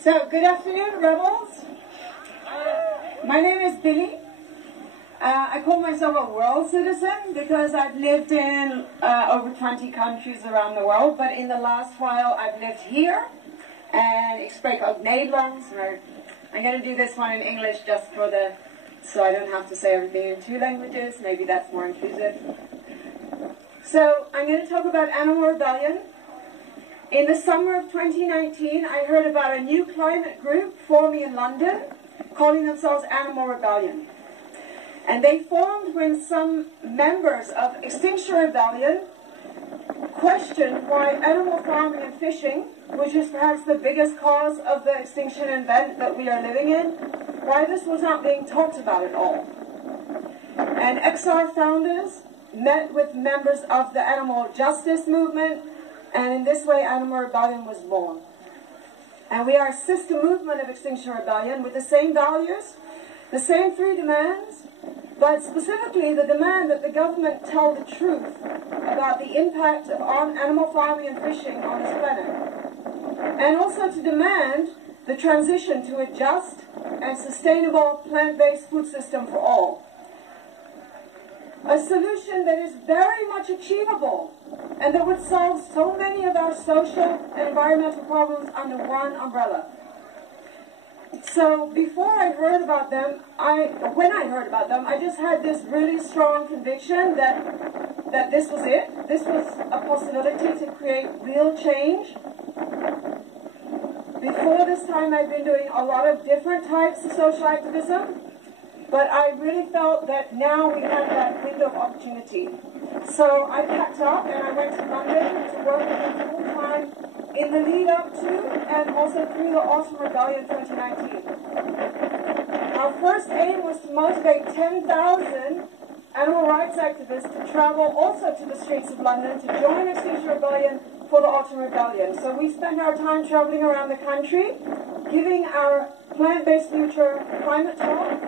So, good afternoon, rebels. My name is Billie. I call myself a world citizen because I've lived in over 20 countries around the world, but in the last while I've lived here, and ik spreek ook Nederlands, maar I'm going to do this one in English just for so I don't have to say everything in two languages. Maybe that's more inclusive. So, I'm going to talk about animal rebellion. In the summer of 2019, I heard about a new climate group forming in London, calling themselves Animal Rebellion. And they formed when some members of Extinction Rebellion questioned why animal farming and fishing, which is perhaps the biggest cause of the extinction event that we are living in, why this was not being talked about at all. And XR founders met with members of the animal justice movement, and in this way Animal Rebellion was born. And we are a sister movement of Extinction Rebellion with the same values, the same three demands, but specifically the demand that the government tell the truth about the impact of animal farming and fishing on this planet. And also to demand the transition to a just and sustainable plant-based food system for all. A solution that is very much achievable and that would solve so many of our social and environmental problems under one umbrella. So before I heard about them, when I heard about them, I just had this really strong conviction that this was it. This was a possibility to create real change. Before this time, I've been doing a lot of different types of social activism, but I really felt that now we had that window of opportunity. So I packed up and I went to London to work with them full-time in the lead up to and also through the Autumn Rebellion 2019. Our first aim was to motivate 10,000 animal rights activists to travel also to the streets of London to join Extinction Rebellion for the Autumn Rebellion. So we spent our time traveling around the country, giving our plant-based future climate talk,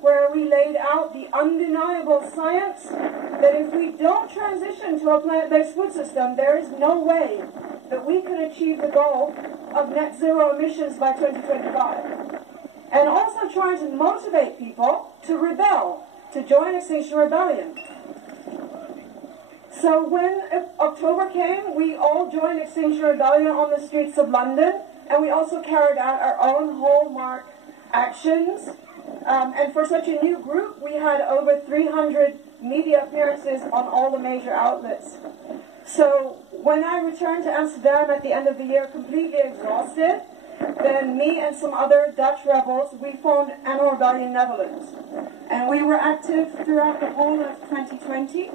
where we laid out the undeniable science that if we don't transition to a plant-based food system, there is no way that we can achieve the goal of net zero emissions by 2025. And also trying to motivate people to rebel, to join Extinction Rebellion. So when October came, we all joined Extinction Rebellion on the streets of London, and we also carried out our own hallmark actions. And for such a new group, we had over 300 media appearances on all the major outlets. So when I returned to Amsterdam at the end of the year completely exhausted, then me and some other Dutch rebels, we formed Animal Rebellion Netherlands. And we were active throughout the whole of 2020.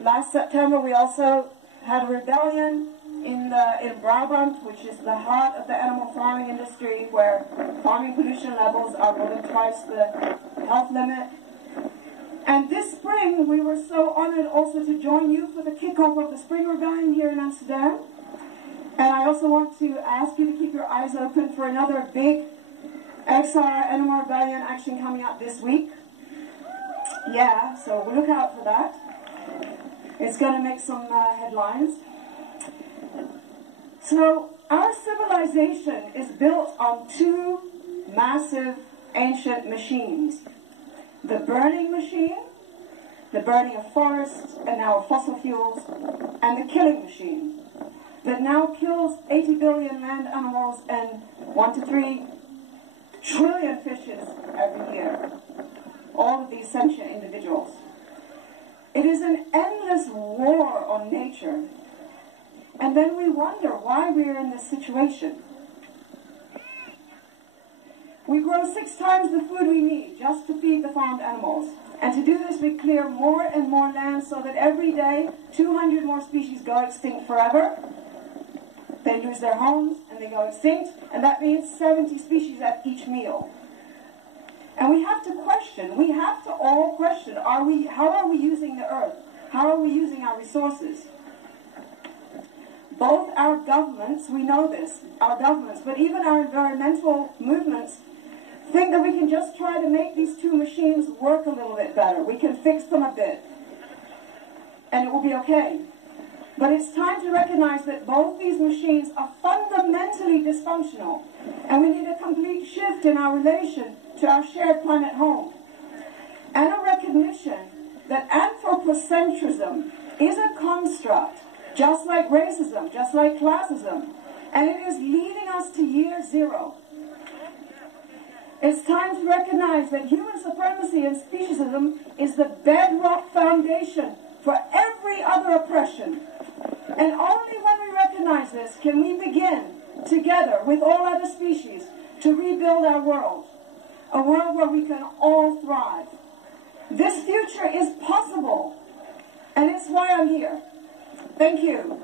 Last September we also had a rebellion in Brabant, which is the heart of the animal farming industry, where farming pollution levels are more than twice the health limit. And this spring, we were so honored also to join you for the kickoff of the Spring Rebellion here in Amsterdam. And I also want to ask you to keep your eyes open for another big XR Animal Rebellion action coming up this week. Yeah, so look out for that. It's going to make some headlines. So, our civilization is built on two massive ancient machines. The burning machine, the burning of forests and now fossil fuels, and the killing machine that now kills 80 billion land animals and 1 to 3 trillion fishes every year. All of these sentient individuals. It is an endless war on nature. And then we wonder why we are in this situation. We grow 6 times the food we need just to feed the farmed animals. And to do this, we clear more and more land so that every day 200 more species go extinct forever. They lose their homes and they go extinct, and that means 70 species at each meal. And we have to all question, how are we using the earth? How are we using our resources? Both our governments, we know this, our governments, but even our environmental movements think that we can just try to make these two machines work a little bit better. We can fix them a bit, and it will be okay. But it's time to recognize that both these machines are fundamentally dysfunctional, and we need a complete shift in our relation to our shared planet home. And a recognition that anthropocentrism is a construct, just like racism, just like classism, and it is leading us to year zero. It's time to recognize that human supremacy and speciesism is the bedrock foundation for every other oppression. And only when we recognize this can we begin, together with all other species, to rebuild our world. A world where we can all thrive. This future is possible, and it's why I'm here. Thank you.